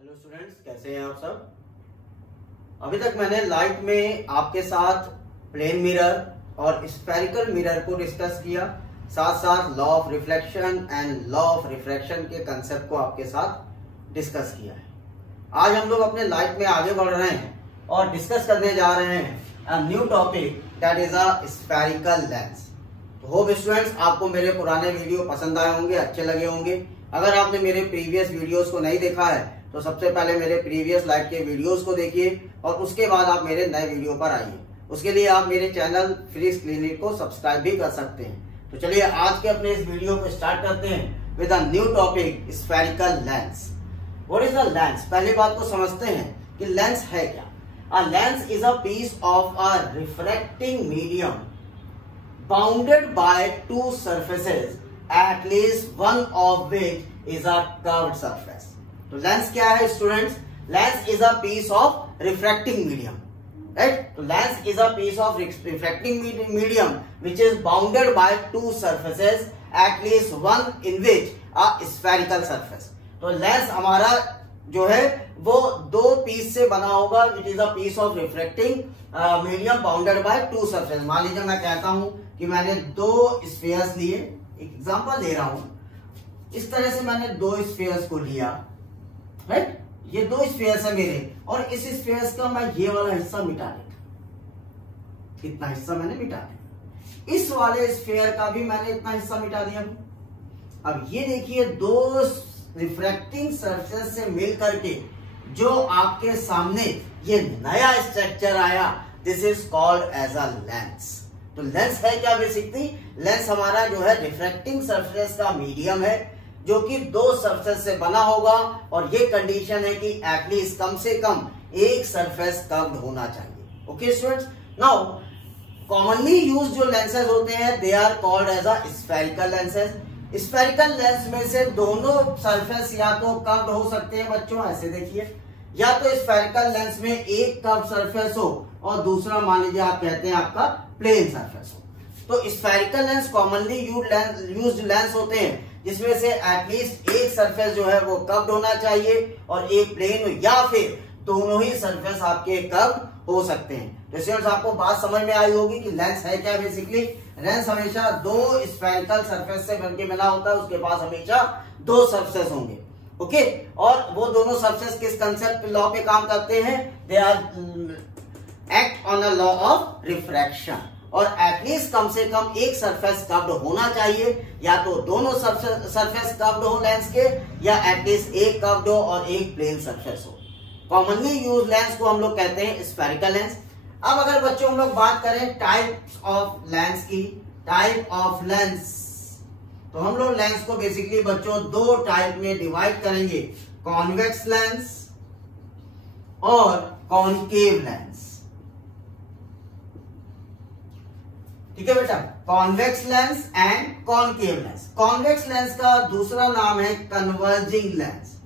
Hello students, कैसे हैं आप सब। अभी तक मैंने लाइट में आपके साथ प्लेन मिरर और स्फेरिकल मिरर को डिस्कस किया, साथ साथ law of reflection and law of refraction के कंसेप्ट को आपके साथ डिस्कस किया है। आज हम लोग अपने लाइफ में आगे बढ़ रहे हैं और डिस्कस करने जा रहे हैं अ new topic that is a spherical lens. तो होप स्टूडेंट्स आपको मेरे पुराने वीडियो पसंद आए होंगे, अच्छे लगे होंगे। अगर आपने मेरे प्रीवियस वीडियोस को नहीं देखा है तो सबसे पहले मेरे प्रीवियस लाइफ के वीडियोस को देखिए और उसके बाद आप मेरे नए वीडियो पर आइए। उसके लिए आप मेरे चैनल फिजिक्स क्लिनिक को सब्सक्राइब भी कर सकते हैं। तो चलिए आज के अपने इस वीडियो को स्टार्ट करते हैं with a new topic spherical lens. What is a lens? पहली बात को समझते हैं कि लेंस है क्या। A lens is a piece of a refracting medium bounded by two surfaces at least one of which is a curved surface. तो lens क्या है students? Lens is a piece of refracting medium, right? तो lens is a piece of refracting medium which is bounded by two surfaces at least one in which a spherical surface. तो lens हमारा जो है वो दो piece से बना होगा which is a piece of refracting medium bounded by two surfaces. मान लीजिए मैं कहता हूं कि मैंने दो स्फीयर्स लिए, एग्जांपल दे रहा हूं, इस तरह से मैंने दो स्फीयर्स को लिया, राइट? ये दो स्फीयर्स है मेरे और इस स्फीयर्स का मैं ये वाला हिस्सा मिटा देता, इतना हिस्सा मैंने मिटा दिया। इस वाले स्फीयर का भी मैंने इतना हिस्सा मिटा दिया। अब ये देखिए दो रिफ्रैक्टिंग सरफेस से मिल करके जो आपके सामने ये नया स्ट्रक्चर आया, this is called as a lens. तो लेंस है क्या? बेसिकली लेंस हमारा जो है रिफ्रैक्टिंग सरफेस का मीडियम है जो कि दो सरफेस से बना होगा और ये कंडीशन है कि एटलीस्ट कम से कम एक सरफेस कर्व्ड होना चाहिए। Okay students, now commonly used जो लेंसेज होते हैं they are called as a spherical lenses. Spherical lens में से दोनों सरफेस या तो कर्व्ड हो सकते हैं बच्चों, ऐसे देखिए, या तो स्फेरिकल लेंस में एक कर्व सरफेस हो और दूसरा मान लीजिए आप कहते हैं आपका प्लेन सरफेस हो। तो spherical lens commonly used lens होते हैं जिसमें से एटलीस्ट एक सरफेस जो है वो कर्व्ड होना चाहिए और एक प्लेन हो, या फिर दोनों ही सरफेस आपके कर्व्ड हो सकते हैं। तो स्टूडेंट्स आपको बात समझ में आई होगी कि लेंस है क्या। बेसिकली लेंस हमेशा दो स्फेरिकल सरफेस से बनके बना होता है, उसके पास हमेशा दो सरफेस होंगे। ओके, और वो दोनों सरफेस किस कंसेप्ट लॉ पे काम करते हैं? They are act on a law of refraction. और एटलीस्ट कम से कम एक सरफेस कर्व्ड होना चाहिए, या तो दोनों सरफेस कर्व्ड हो लेंस के, या एटलीस्ट एक कर्व्ड हो और एक प्लेन सरफेस हो। कॉमनली यूज लेंस को हम लोग कहते हैं स्फेरिकल लेंस। अब अगर बच्चों हम लोग बात करें टाइप्स ऑफ लेंस की, टाइप ऑफ लेंस, तो हम लोग लेंस को बेसिकली बच्चों दो टाइप में डिवाइड करेंगे, कॉन्वेक्स लेंस और कॉनकेव लेंस। ठीक है बेटा, convex lens and concave lens. Convex lens का दूसरा नाम है कन्वर्जिंग लेंस।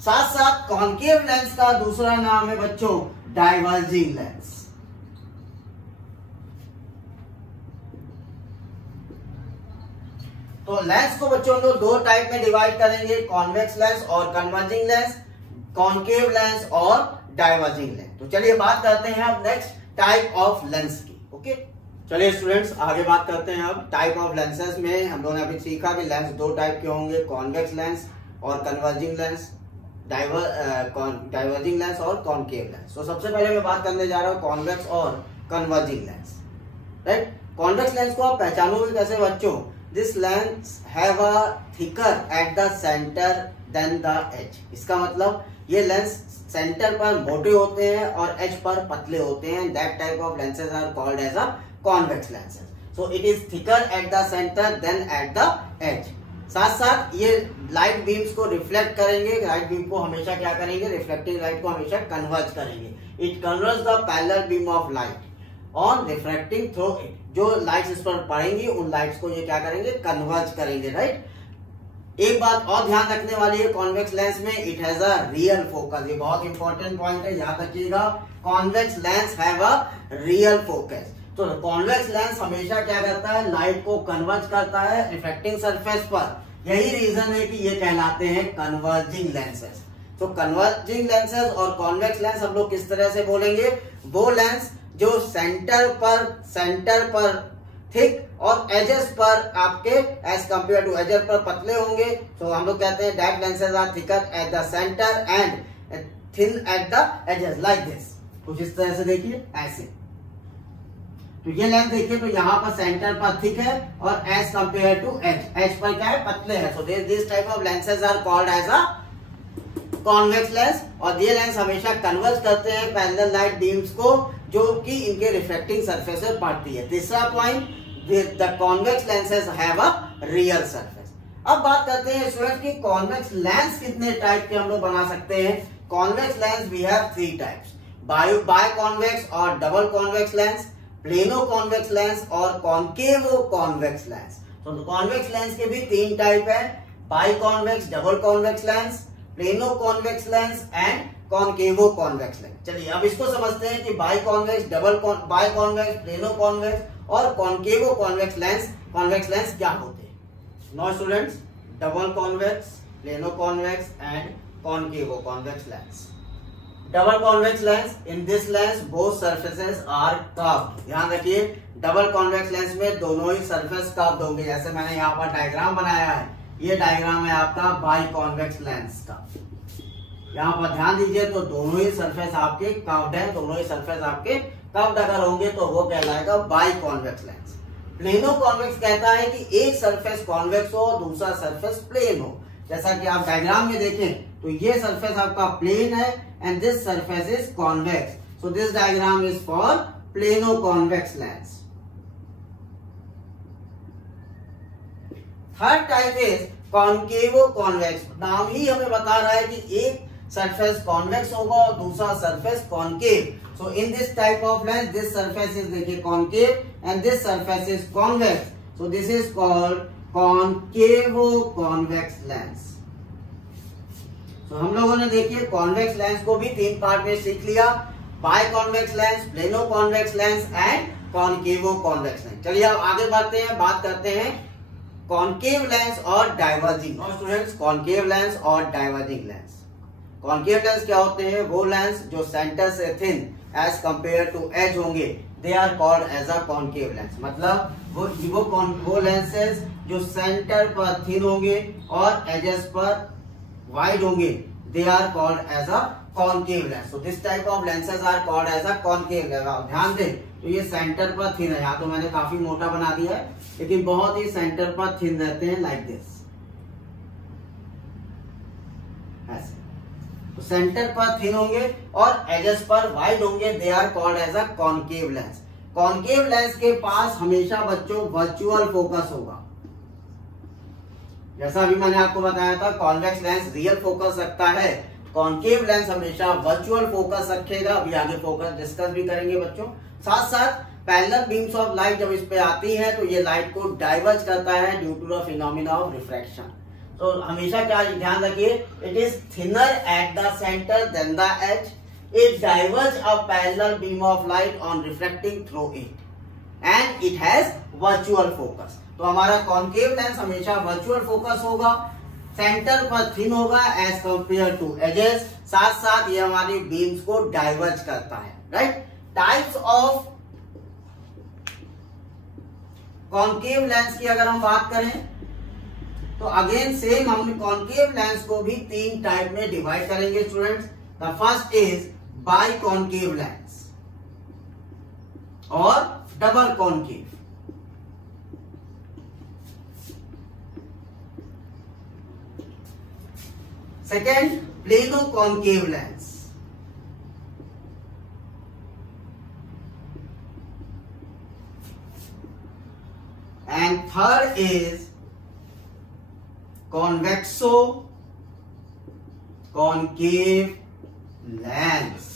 साथ साथ कॉनकेव लेंस का दूसरा नाम है बच्चों डाइवर्जिंग लेंस। तो लेंस को बच्चों हम लोग दो टाइप में डिवाइड करेंगे, कॉन्वेक्स लेंस और कन्वर्जिंग लेंस, कॉनकेव लेंस और डाइवर्जिंग लेंस। तो चलिए बात करते हैं अब नेक्स्ट टाइप ऑफ लेंस की। ओके, चलिए स्टूडेंट्स आगे बात करते हैं अब टाइप ऑफ लेंसेज में। हम लोगों ने अभी सीखा कि लेंस दो टाइप के होंगे, कॉन्वेक्स लेंस और कन्वर्जिंग लेंस, डाइवर्जिंग लेंस और कॉनकेव लेंस। तो सबसे पहले मैं बात करने जा रहा हूं कॉन्वेक्स और converging lens, right? Convex lens को आप पहचानोगे कैसे बच्चों? This lens have a thicker at the centre than the edge. इसका मतलब ये लेंस सेंटर पर मोटे होते हैं और एज पर पतले होते हैं। That type of lenses are called as a convex lenses. So it is thicker at the centre than at the edge. साथ साथ ये लाइट बीम्स को रिफ्लेक्ट करेंगे, लाइट बीम को हमेशा क्या करेंगे? रिफ्लेक्टिंग लाइट को हमेशा कन्वर्ज करेंगे। It converge the parallel beam of light on refracting through it. जो लाइट्स इस पर पड़ेंगी उन लाइट्स को ये क्या करेंगे? कन्वर्ज करेंगे, राइट? एक बात और ध्यान रखने वाली है कॉन्वेक्स लेंस में, it has a real focus. ये बहुत इंपॉर्टेंट पॉइंट है, याद रखिएगा। Convex lens have a real focus. तो कॉन्वेक्स लेंस हमेशा क्या करता है, लाइट को कन्वर्ज करता है रिफ्लेक्टिंग सरफेस पर। यही रीजन है कि ये कहलाते हैं कन्वर्जिंग लेंसेज। तो कन्वर्जिंग लेंसेज और कॉन्वेक्स लेंस हम लोग किस तरह से बोलेंगे, वो लेंस जो सेंटर पर थिक और एजेस पर आपके एज कंपेयर टू एजेस पर पतले होंगे, तो हम लोग कहते हैं that lenses are thicker at the centre and thin at the edges, like this. कुछ इस तरह से देखिए ऐसे। तो ये लेंस देखिए, तो यहाँ पर सेंटर पर थिक है और as compare to as per क्या है, पतले है। So this type of lenses are called as a convex lens. और ये लेंस हमेशा कन्वर्ज करते हैं पैरेलल लाइट बीम्स को जो कि इनके रिफ्लेक्टिंग सरफेस पर पड़ती है। तीसरा point, the convex lenses have a real surface. अब बात करते हैं स्टूडेंट की कॉन्वेक्स लेंस कितने टाइप के हम लोग बना सकते हैं। Convex lens we have 3 types, bi convex और double convex lens, plano convex lens और कॉन्केवो कॉन्वेक्स लेंस। तो कॉन्वेक्स लेंस के भी 3 टाइप है, bi convex, double convex lens, plano convex lens and concavo convex lens. चलिए अब इसको समझते हैं कि bi convex, bi convex, plano convex और कॉन्केवो कॉन्वेक्स लेंस क्या होते हैं। Now students, double convex, plano convex and concavo convex lens. Double convex lens, in this lens both surfaces are curved. ध्यान रखिए, डबल कॉन्वेक्स लेंस में दोनों ही surface curved होंगे। जैसे मैंने यहाँ पर डायग्राम बनाया है, ये डायग्राम है आपका बाय कॉन्वेक्स लेंस का। यहाँ पर ध्यान दीजिए, तो दोनों ही सरफेस आपके कर्व्ड है, दोनों ही सरफेस आपके कर्व्ड अगर होंगे तो वो कहलाएगा by convex lens. Plano convex कहता है कि एक सरफेस कॉन्वेक्स हो और दूसरा सरफेस प्लेन हो। जैसा कि आप डायग्राम में देखें तो ये सरफेस आपका प्लेन है and this surface is convex. So this diagram is for plano convex lens. Third type is concavo convex. नाम ही हमें बता रहा है कि एक सरफेस कॉन्वेक्स होगा और दूसरा surface concave. So in this type of lens this surface is देखिए concave and this surface is convex. So this is called concavo convex lens. तो हम लोगों ने देखिए कॉन्वेक्स लेंस को भी 3 पार्ट में सीख लिया, bi convex lens, plano convex lens and concavo convex lens. चलिए अब आगे बढ़ते हैं, बात करते हैं कॉन्केव लेंस और डाइवर्जिंग। और स्टूडेंट्स, कॉन्केव लेंस और डाइवर्जिंग लेंस। कॉन्केव लेंस क्या होते हैं, वो लेंस जो सेंटर से thin edge compare to edge होंगे, they are called as a concave lens. मतलब वो लेंसेज जो सेंटर पर थिन होंगे और एजेस पर वाइड होंगे, they are called as a concave lens. So this type of lenses are called as a concave lens. ध्यान दें, तो ये सेंटर पर थिन है, यहाँ तो मैंने काफी मोटा बना दिया है, लेकिन बहुत ही सेंटर पर थिन रहते हैं, लाइक दिस ऐसे। तो सेंटर पर थिन होंगे और एजेस पर वाइड होंगे, they are called as a concave lens. Concave lens के पास हमेशा बच्चों वर्चुअल फोकस होगा। जैसा अभी मैंने आपको बताया था, कॉन्वेक्स लेंस रियल फोकस रखता है, कॉन्केव लेंस हमेशा वर्चुअल फोकस रखेगा। अभी आगे फोकस डिस्कस भी करेंगे बच्चों। साथ साथ पैरेलल बीम्स ऑफ लाइट जब इस पे आती है तो ये लाइट को डाइवर्ज करता है due to the phenomena of refraction. तो हमेशा क्या ध्यान रखिए, it is thinner at the centre than the edge, it diverge a parallel beam of light on reflecting through it and it has virtual focus. तो हमारा concave lens हमेशा virtual focus होगा, centre पर थिन होगा as compare to edges, साथ साथ ये हमारी बीम्स को डाइवर्ज करता है, right. Types of concave lens की अगर हम बात करें तो अगेन सेम हम कॉन्केव लेंस को भी 3 टाइप में डिवाइड करेंगे students. The first is bi concave lens और double concave. Second, plano concave lens. And third is convexo concave lens.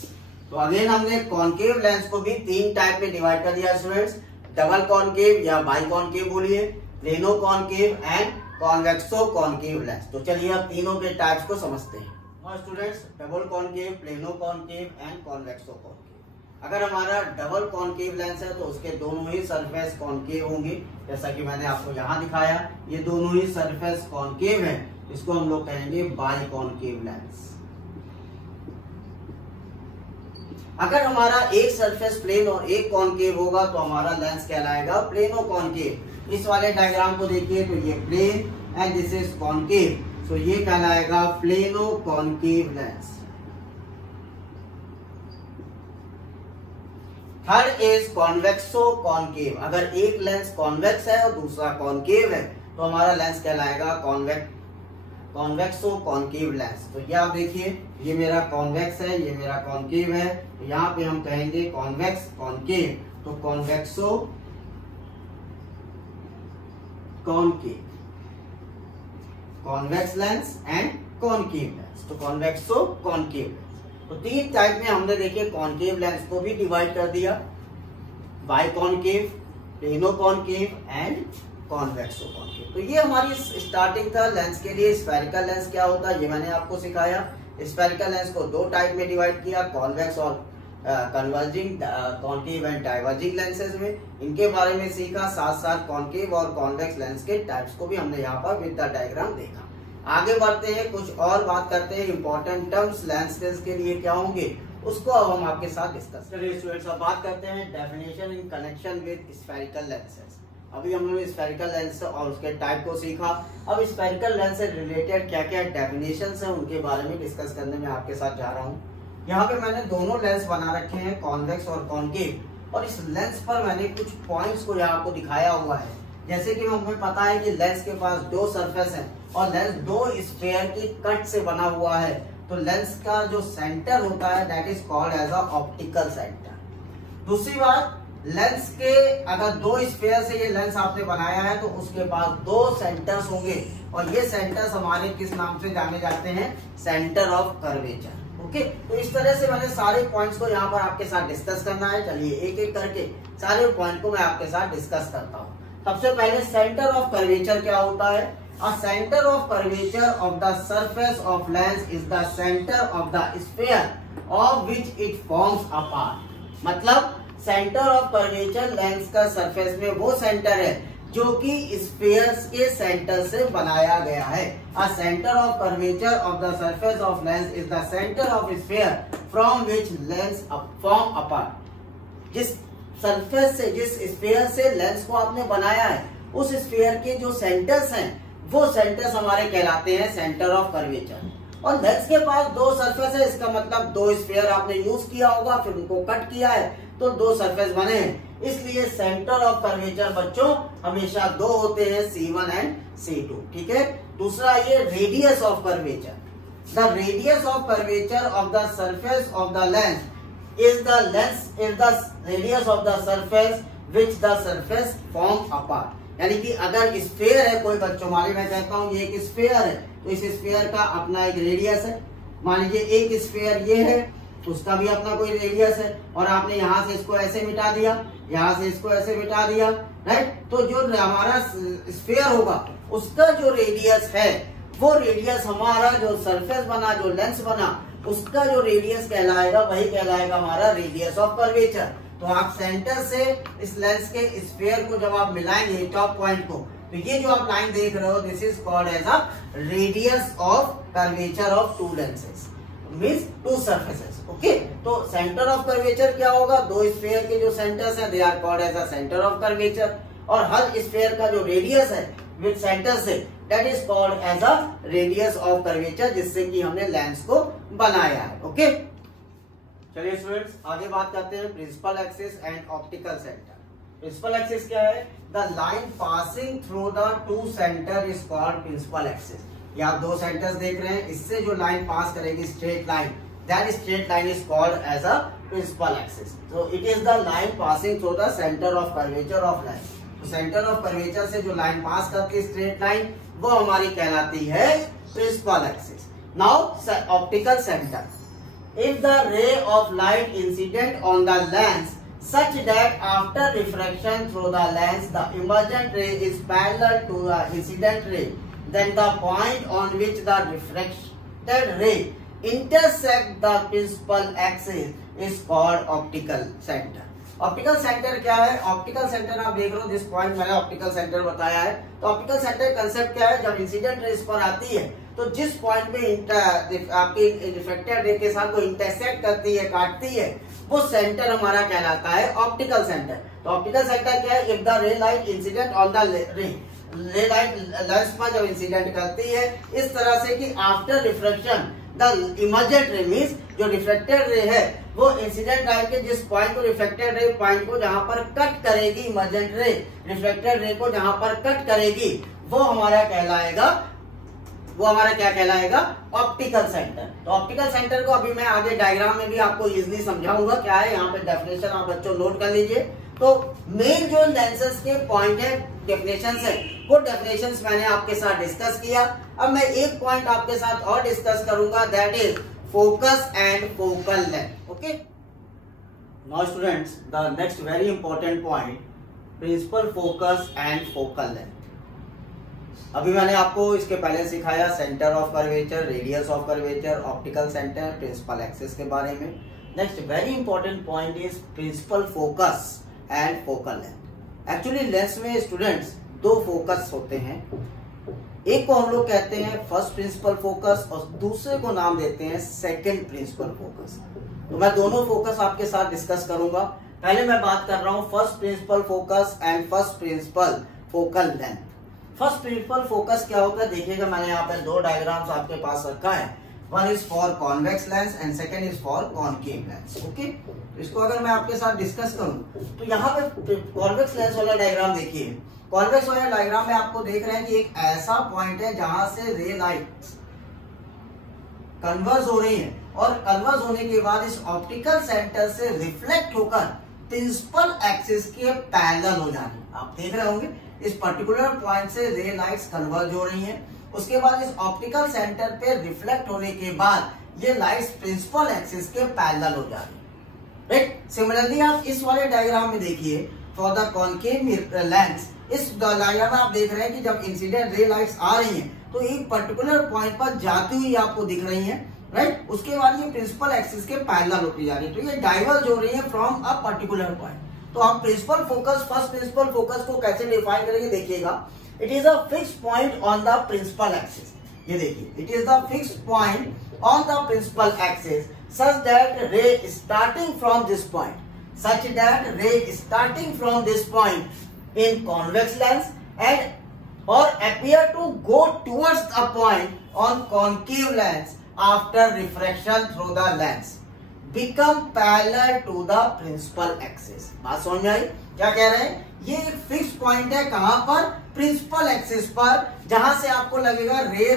तो अगेन हमने कॉन्केव लेंस को भी 3 टाइप में डिवाइड कर दिया स्टूडेंट्स, डबल कॉन्केव या बाई कॉन्केव बोलिए, plano concave and convexo concave lens. तो चलिए अब तीनों के टाइप्स को समझते हैं। और students, double concave, plano concave and convexo concave. अगर हमारा डबल कॉनकेव लेंस है तो उसके दोनों ही सरफेस कॉनकेव होंगे, जैसा कि मैंने आपको यहाँ दिखाया, ये दोनों ही सरफेस कॉनकेव है, इसको हम लोग कहेंगे बाई कॉनकेव लेंस। अगर हमारा एक सरफेस प्लेन और एक कॉनकेव होगा तो हमारा लेंस कहलाएगा प्लेनो कॉनकेव। इस वाले डायग्राम को देखिए तो ये plane and this is concave, तो ये कहलाएगा plano concave lens. Third is convexo concave. अगर एक लेंस कॉन्वेक्स है और दूसरा कॉनकेव है तो हमारा लेंस कहलाएगा कॉन्वेक्सो कॉनकेव लेंस। तो ये आप देखिए, ये मेरा कॉन्वेक्स है, ये मेरा कॉनकेव है, तो यहाँ पे हम कहेंगे कॉन्वेक्स कॉनकेव, तो कॉन्वेक्सो concave, convex lens and concave lens, तो कॉन्वेक्सो कॉनकेव लेंस। तो तीन टाइप में हमने देखिए कॉनकेव लेंस को भी डिवाइड कर दिया, by concave, plano concave and कॉन्वेक्सो concave. तो ये हमारी स्टार्टिंग था लेंस के लिए। स्फेरिकल लेंस क्या होता है ये मैंने आपको सिखाया। स्फेरिकल लेंस को दो टाइप में डिवाइड किया, कॉन्वेक्स और converging, concave and diverging lenses में, इनके बारे में सीखा। साथ साथ कॉनकेव और कॉन्वेक्स लेंस के टाइप्स को भी हमने यहाँ पर विद द डायग्राम देखा। आगे बढ़ते हैं, कुछ और बात करते हैं इंपॉर्टेंट टर्म्स लेंसेज के लिए क्या होंगे, उसको अब हम आपके साथ डिस्कस करेंगे। स्टूडेंट्स अब बात करते हैं definition in connection with spherical lenses. अभी हमने स्फेरिकल लेंस और उसके टाइप को सीखा। अब स्फेरिकल लेंस से रिलेटेड क्या क्या डेफिनेशंस हैं उनके बारे में डिस्कस करने में आपके साथ जा रहा हूँ। यहाँ पे मैंने दोनों लेंस बना रखे हैं, कॉन्वेक्स और कॉनकेव, और इस लेंस पर मैंने कुछ पॉइंट्स को यहाँ आपको दिखाया हुआ है। जैसे कि हमें पता है कि लेंस के पास दो सरफेस है और लेंस दो स्फीयर की कट से बना हुआ है, तो लेंस का जो सेंटर होता है that is called as a optical centre. दूसरी बात, लेंस के अगर दो स्फीयर से ये लेंस आपने बनाया है तो उसके पास दो सेंटर्स होंगे, और ये सेंटर्स हमारे किस नाम से जाने जाते हैं, सेंटर ऑफ कर्वेचर। ओके, तो इस तरह से मैंने सारे पॉइंट्स को यहाँ पर आपके साथ डिस्कस करना है। चलिए एक एक करके सारे पॉइंट को मैं आपके साथ डिस्कस करता हूँ। सबसे पहले सेंटर ऑफ कर्वेचर क्या होता है। A center of curvature of the surface of lens is the center of the sphere of which it forms a part। मतलब सेंटर ऑफ कर्वेचर लेंस का सरफेस में वो सेंटर है जो कि स्फीयर्स के सेंटर से बनाया गया है। A center of curvature of the surface of lens is the center of sphere from which lens form a part। जिस सरफेस से, जिस स्फीयर से लेंस को आपने बनाया है, उस स्फीयर के जो सेंटर्स हैं वो सेंटर्स हमारे कहलाते हैं सेंटर ऑफ कर्वेचर। और लेंस के पास दो सरफेस है, इसका मतलब दो स्फीयर आपने यूज किया होगा, फिर उनको कट किया है तो दो सरफेस बने हैं, इसलिए सेंटर ऑफ कर्वेचर बच्चों हमेशा दो होते हैं, C1 एंड C2। ठीक है। दूसरा ये radius of curvature. The radius of curvature of the surface of the lens is the radius of the surface which the surface form apart। यानी कि अगर स्फीयर है कोई बच्चों, मान लीजिए मैं कहता हूँ ये एक स्फीयर है, तो इस स्फीयर का अपना एक रेडियस है। मान लीजिए एक स्फीयर ये है, उसका भी अपना कोई रेडियस है, और आपने यहाँ से इसको ऐसे मिटा दिया, यहाँ से इसको ऐसे मिटा दिया, राइट। तो जो हमारा स्फीयर होगा उसका जो रेडियस है, वो रेडियस हमारा जो सरफेस बना, जो लेंस बना, उसका जो रेडियस कहलाएगा वही कहलाएगा हमारा रेडियस ऑफ कर्वेचर। तो आप सेंटर से इस लेंस के स्फीयर को जब आप मिलाएंगे टॉप पॉइंट को, तो ये जो आप लाइन देख रहे हो this is called as a radius of curvature of two lenses, means two surfaces. Okay, तो सेंटर ऑफ कर्वेचर क्या होगा, दो स्फीयर के जो सेंटर्स हैं they are called as a centre of curvature, और हर स्फीयर का जो रेडियस है विद सेंटर से that is called as a radius of curvature, जिससे कि हमने लेंस को बनाया है। ओके, चलिए स्टूडेंट्स आगे बात करते हैं principal axis and optical centre. Principal axis क्या है, the line passing through the two centre is called principal axis. ये आप दो सेंटर्स देख रहे हैं, इससे जो लाइन पास करेगी straight line, that straight line is called as a principal axis. तो it is the line passing through the centre of curvature of lens. तो सेंटर ऑफ कर्वेचर से जो लाइन पास करती है स्ट्रेट लाइन, वो हमारी कहलाती है principal axis. Now optical centre, if the ray of light incident on the lens such that after refraction through the lens the emergent ray is parallel to the incident ray, then the point on which the refracted ray intersect the principal axis is called optical center. Optical centre क्या है? Optical centre आप देख रहे हो, जिस point मैंने optical centre बताया है, तो ऑप्टिकल सेंटर कंसेप्ट क्या है? जब इंसिडेंट रे इस पर आती है तो जिस पॉइंट पे आपकी रिफ्लेक्टेड रे के साथ वो इंटरसेक्ट करती है, काटती है, वो सेंटर हमारा कहलाता है ऑप्टिकल सेंटर। तो ऑप्टिकल सेंटर क्या है? इफ द रे लाइट इंसिडेंट ऑन द रे लाइट लेंस पर जब इंसिडेंट करती है इस तरह से कि आफ्टर रिफ्लेक्शन द इमर्जेंट रे मींस जो रिफ्लेक्टेड रे है वो इंसिडेंट लाइट के जिस पॉइंट को रिफ्लेक्टेड रे पॉइंट को जहां पर कट करेगी, इमर्जेंट रे रिफ्लेक्टेड रे को जहां पर कट करेगी, वो हमारा कहलाएगा, वो हमारा क्या कहलाएगा? Optical centre. तो ऑप्टिकल सेंटर को अभी मैं आगे डायग्राम में भी आपको इजीली समझाऊंगा। क्या है यहाँ पे डेफिनेशन आप बच्चों नोट कर लीजिए। तो मेन जो लेंसेज के पॉइंट है, डेफिनेशन है, वो डेफिनेशंस मैंने आपके साथ डिस्कस किया। अब मैं एक पॉइंट आपके साथ और डिस्कस करूंगा, that is focus and focal length. Okay, now students, the next very important point, principal focus and focal length. अभी मैंने आपको इसके पहले सिखाया centre of curvature, radius of curvature, optical centre, principal axis के बारे में। Next very important point is principal focus and focal length. Actually lens में स्टूडेंट्स दो फोकस होते हैं, एक को हम लोग कहते हैं फर्स्ट प्रिंसिपल फोकस और दूसरे को नाम देते हैं सेकंड प्रिंसिपल फोकस। तो मैं दोनों फोकस आपके साथ डिस्कस करूंगा। पहले मैं बात कर रहा हूं first principal focus and first principle focal length. First principal focus क्या होता है? देखिएगा, मैंने यहाँ पे दो डायग्राम्स आपके पास रखा है। One is for convex lens and second is for concave lens. Okay, इसको अगर मैं आपके साथ डिस्कस करूं तो यहाँ पे कॉन्वेक्स लेंस वाला डायग्राम देखिए। कॉन्वेक्स वाले डायग्राम में आपको देख रहे हैं कि एक ऐसा पॉइंट है जहां से रे लाइट कन्वर्ज हो रही है और कन्वर्ज होने के बाद इस ऑप्टिकल सेंटर से रिफ्लेक्ट होकर प्रिंसिपल एक्सिस के पैरेलल हो जानी। आप देख रहे होंगे इस पर्टिकुलर पॉइंट से रे लाइट्स कन्वर्ज हो रही हैं, उसके बाद इस ऑप्टिकल सेंटर पे रिफ्लेक्ट होने के बाद ये लाइट्स प्रिंसिपल एक्सिस के पैरेलल हो जा रही है। राइट, सिमिलरली आप इस वाले डायग्राम में देखिए फॉर द कॉनकेव लेंस। इस डायग्राम में आप देख रहे हैं कि जब इंसिडेंट रे लाइट्स आ रही हैं तो एक पर्टिकुलर पॉइंट पर जाती हुई आपको दिख रही हैं, राइट। उसके बाद ये प्रिंसिपल एक्सिस के पैरेलल होती जा रही है, तो ये डाइवर्ज हो रही है फ्रॉम अ पर्टिकुलर पॉइंट। तो आप principal focus, first principal focus को कैसे डिफाइन करेंगे? देखिएगा, it is a fix point on the principal axis. ये देखिए, it is the fix point on the principal axis such that ray starting from this point in convex lens and or appear to go towards a point on concave lens after refraction through the lens become parallel to the principal axis। बात समझ में आई? क्या कह रहे हैं? ये एक fix point है, कहां पर? प्रिंसिपल एक्सिस पर, जहां से आपको लगेगा रे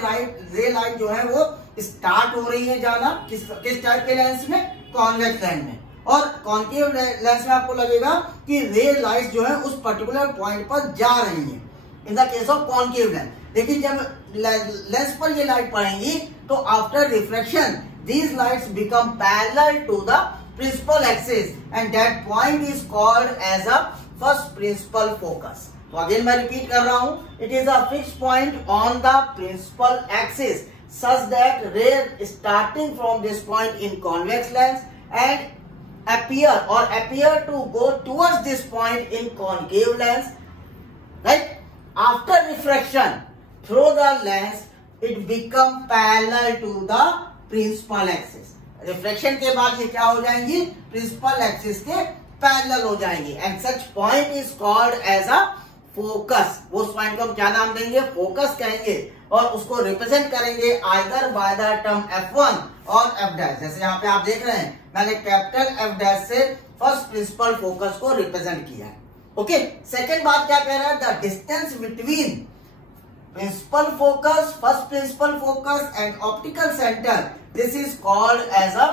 लाइट जो है वो स्टार्ट हो रही है जाना। किस टाइप के लेंस में? कॉन्वेक्स लेंस में। और कॉनकेव लेंस में आपको लगेगा कि रे लाइट जो है उस पर्टिकुलर पॉइंट पर जा रही है। इन the case of concave lens, देखिए जब लेंस पर ये लाइट पड़ेंगी तो after reflection these lights become parallel to the principal axis and that point is called as a first principal focus। तो अगेन मैं रिपीट कर रहा हूं, it is a fixed point on the principal axis such that ray starting from this point in convex lens and appear to go towards this point in concave lens, right? After refraction through the lens it become parallel to the principal axis. Reflection के बाद ये क्या हो जाएंगी? Principal axis के parallel हो जाएंगी and such point is called as a focus. उस पॉइंट को हम क्या नाम देंगे? फोकस कहेंगे और उसको रिप्रेजेंट करेंगे either by the term F1 और F'। जैसे यहाँ पे आप देख रहे हैं, मैंने कैपिटल F' से फर्स्ट प्रिंसिपल फोकस को रिप्रेजेंट किया है। ओके, सेकेंड बात क्या कह रहा है? The distance between principal focus, first principal focus and optical center, this is called as a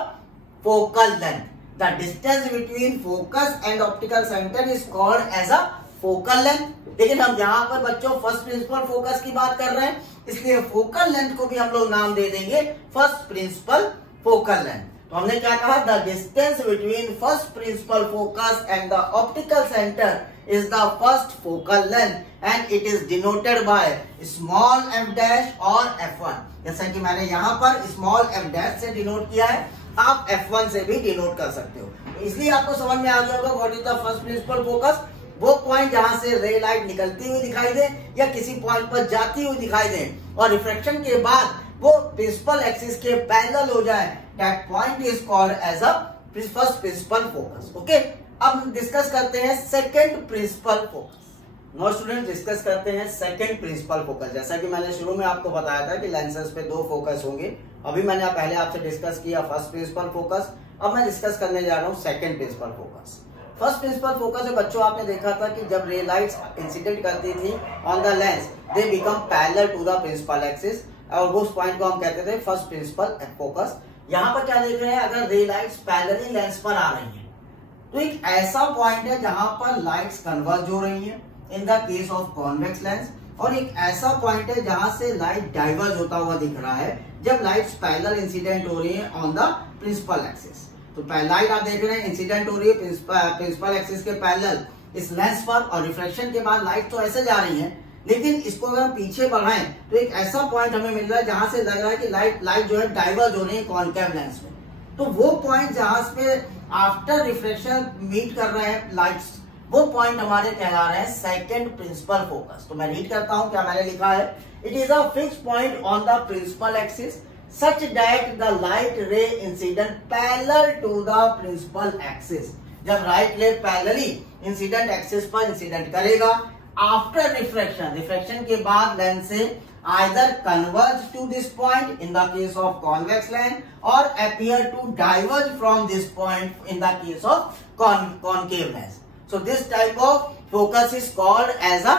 focal length। The distance between focus and optical center is called as a focal length। लेकिन हम यहाँ पर बच्चों first principal focus की बात कर रहे हैं, इसलिए फोकल लेंथ को भी हम लोग नाम दे देंगे फर्स्ट प्रिंसिपल फोकल लेंथ। तो हमने क्या कहा, the distance between first principal focus and the optical centre is the first focal length and it is denoted by small f dash और f1। जैसा कि मैंने यहाँ पर small f dash से डिनोट किया है, आप f1 से भी डिनोट कर सकते हो। इसलिए आपको समझ में आ गया होगा what is the first principal focus. वो पॉइंट जहां से रे लाइट निकलती हुई दिखाई दे या किसी पॉइंट पर जाती हुई दिखाई दे और रिफ्रैक्शन के बाद वो प्रिंसिपल एक्सिस के पैरेलल हो जाए, that point is called as a first principal focus. Okay, अब हम डिस्कस करते हैं second principal focus. No student, discuss करते हैं सेकंड प्रिंसिपल फोकस। जैसा कि मैंने शुरू में आपको बताया था कि लेंसेज पे दो फोकस होंगे। अभी मैंने पहले आपसे डिस्कस किया फर्स्ट प्रिंसिपल फोकस, अब मैं डिस्कस करने जा रहा हूं second principal focus. First principal focus में बच्चों आपने देखा था कि जब रे लाइट्स इंसिडेंट करती थी on the lens, they become parallel to the principal axis और उस पॉइंट को हम कहते थे फर्स्ट प्रिंसिपल फोकस। यहाँ पर क्या देख रहे हैं, अगर रे लाइट्स पैरेलली लेंस पर आ रही हैं तो एक ऐसा पॉइंट है जहां पर लाइट्स कन्वर्ज हो रही हैं इन the case of convex lens, और एक ऐसा पॉइंट है जहां से लाइट डाइवर्ज होता हुआ दिख रहा है जब लाइट्स पैरेलल इंसिडेंट हो रही है ऑन द प्रिंसिपल एक्सिस। तो लाइट आप देख रहे हैं इंसिडेंट हो रही है प्रिंसिपल एक्सिस के पैरेलल इस लेंस पर, और रिफ्लेक्शन के बाद लाइट तो ऐसे जा रही है, लेकिन इसको अगर हम पीछे बढ़ाएं तो एक ऐसा पॉइंट हमें मिल रहा है जहां से लग रहा है कि लाइट जो है डाइवर्ज हो रही है कॉनकेव लेंस में। तो वो पॉइंट जहां पे आफ्टर रिफ्लेक्शन मीट कर रहे हैं लाइट्स, वो पॉइंट हमारे कहला रहे हैं सेकंड प्रिंसिपल फोकस। तो मैं रीड करता हूं क्या मैंने लिखा है। It is a fix point on the principal axis such that the light ray incident parallel to the principal axis. जब light ray parallelly incident axis पर इंसिडेंट करेगा आफ्टर रिफ्लेक्शन के बाद लेंस से either converge to this point in the case of convex lens or appear to diverge from this point in the case of concave lens. So this type of focus is called as a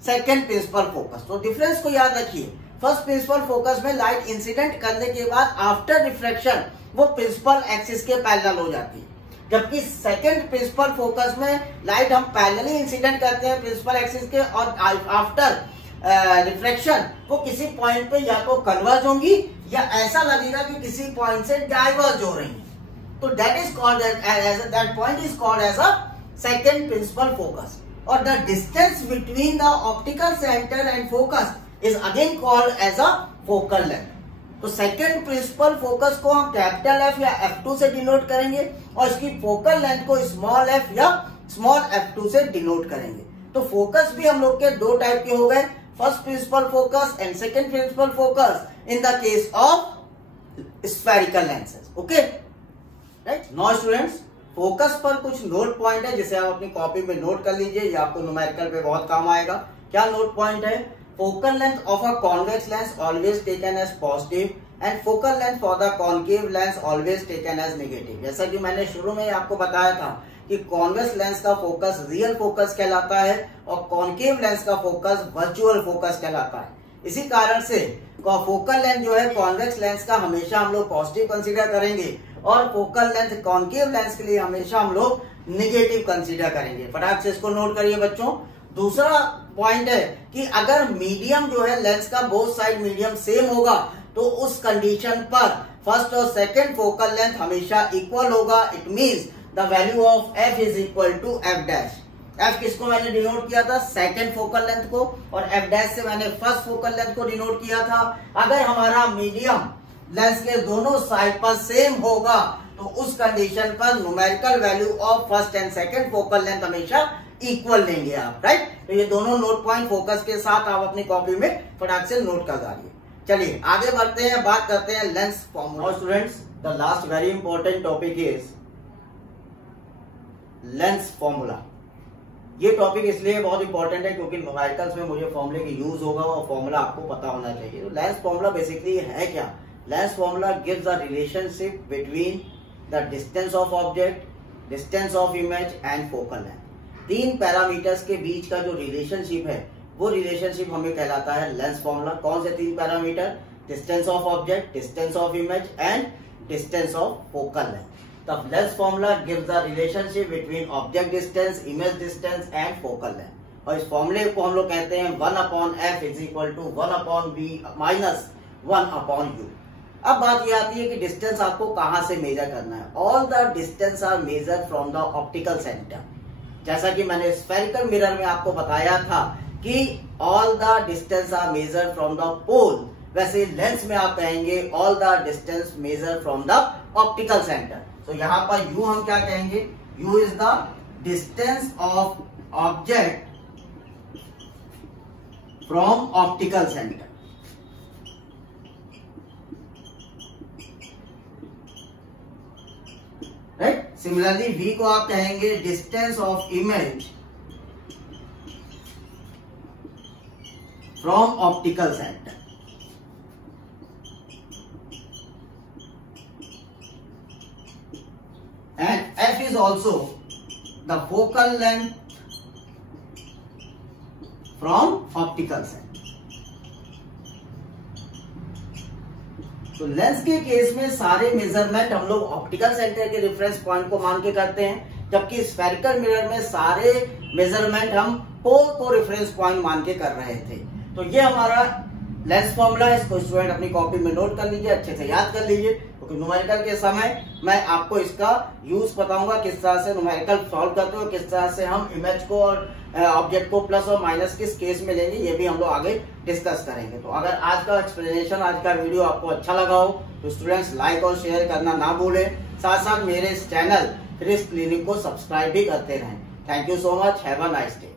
second principal focus. तो difference को याद रखिए, first principal focus में light incident करने के बाद after reflection वो principal axis के पैरेलल हो जाती है, जबकि सेकंड प्रिंसिपल फोकस में लाइट हम पैरेलली इंसिडेंट करते हैं प्रिंसिपल एक्सिस के और आफ्टर रिफ्लेक्शन वो किसी पॉइंट पे या तो कन्वर्ज होंगी या ऐसा लगेगा कि किसी पॉइंट से डाइवर्ज हो रही है। तो that is called that point is called as a second principal focus. और the distance between the optical centre and focus is again called as a focal length. तो सेकंड प्रिंसिपल फोकस को हम capital F या F2 से denote करेंगे और इसकी focal length को स्मॉल एफ या स्मॉल f2 से डिनोट करेंगे। तो फोकस भी हम लोग के दो टाइप के हो गए, first principal focus and second principal focus in the case of spherical lenses. Okay right. Now students, focus पर कुछ नोट पॉइंट है जिसे आप अपनी कॉपी में नोट कर लीजिए, ये आपको न्यूमेरिकल पे बहुत काम आएगा। क्या नोट पॉइंट है? Focal length of a convex lens always taken as positive and focal length for the concave lens always taken as negative. जैसा कि मैंने शुरू में आपको बताया था कि कॉन्वेक्स लेंस का फोकस रियल फोकस कहलाता है और कॉनकेव लेंस का फोकस वर्चुअल फोकस कहलाता है। इसी कारण से फोकल लेंथ जो है कॉन्वेक्स लेंस का हमेशा हम लोग पॉजिटिव कंसीडर करेंगे और फोकल लेंथ कॉनकेव लेंस के लिए हमेशा हम लोग निगेटिव कंसीडर करेंगे। फटाक से इसको नोट करिए बच्चों। दूसरा पॉइंट है कि अगर मीडियम जो है लेंस का बोथ साइड मीडियम सेम होगा तो उस कंडीशन पर फर्स्ट और सेकंड फोकल लेंथ हमेशा इक्वल होगा। It means the value of f is equal to f dash. f किसको मैंने डिनोट किया था? सेकंड फोकल लेंथ को, और f डैश से मैंने फर्स्ट फोकल लेंथ को डिनोट किया था। अगर हमारा मीडियम लेंस के दोनों साइड पर सेम होगा तो उस कंडीशन पर numerical value of first and second focal length हमेशा इक्वल लेंगे आप, राइट। तो ये दोनों नोट पॉइंट फोकस के साथ आप अपनी कॉपी में फटाक से नोट कर डालिए। चलिए आगे बढ़ते हैं, बात करते हैं lens formula. Students, the last very important topic is lens formula. ये टॉपिक इसलिए बहुत इंपॉर्टेंट है क्योंकि न्यूमेरिकल्स में मुझे फॉर्मूले की यूज होगा और फॉर्मूला आपको पता होना चाहिए। तो लेंस फॉर्मूला बेसिकली है क्या? Lens formula gives a relationship between the distance of object, distance of image and focal length. तीन पैरामीटर्स के बीच का जो रिलेशनशिप है वो रिलेशनशिप हमें कहलाता है लेंस फॉर्मूला। कौन से तीन parameter? Distance of object, distance of image and distance of focal length. The lens formula gives the relationship between object distance, image distance and focal length। और इस फॉर्मूले को हम लोग कहते हैं 1/f is equal to 1/b minus 1/u। अब बात ये आती है कि डिस्टेंस आपको कहां से मेजर करना है। All the distance are measure from the optical centre. जैसा कि मैंने स्फेरिकल मिरर में आपको बताया था कि all the distance are measure from the pole, वैसे लेंस में आप कहेंगे all the distance measure from the optical centre. तो यहां पर यू हम क्या कहेंगे, u is the distance of object from optical centre. Right. Similarly v को आप कहेंगे distance of image from optical centre. And f is also the focal length from optical center. तो लेंस के केस में सारे मेजरमेंट हम लोग optical centre के रेफरेंस पॉइंट को मान के करते हैं, जबकि स्फेरिकल मिरर में सारे मेजरमेंट हम पोल को रेफरेंस पॉइंट मान के कर रहे थे। तो ये हमारा लेंस फॉर्मूला है, इसको स्टूडेंट अपनी कॉपी में नोट कर लीजिए, अच्छे से याद कर लीजिए, क्योंकि न्यूमेरिकल के समय मैं आपको इसका यूज बताऊंगा किस तरह से न्यूमेरिकल सॉल्व करते हो, किस तरह से हम इमेज को और ऑब्जेक्ट को प्लस और माइनस किस केस में लेंगे, ये भी हम लोग आगे डिस्कस करेंगे। तो अगर आज का एक्सप्लेनेशन, आज का वीडियो आपको अच्छा लगा हो तो स्टूडेंट्स लाइक और शेयर करना ना भूलें, साथ साथ मेरे इस चैनल क्रिस क्लिनिक को सब्सक्राइब भी करते रहें। Thank you so much, have a nice day.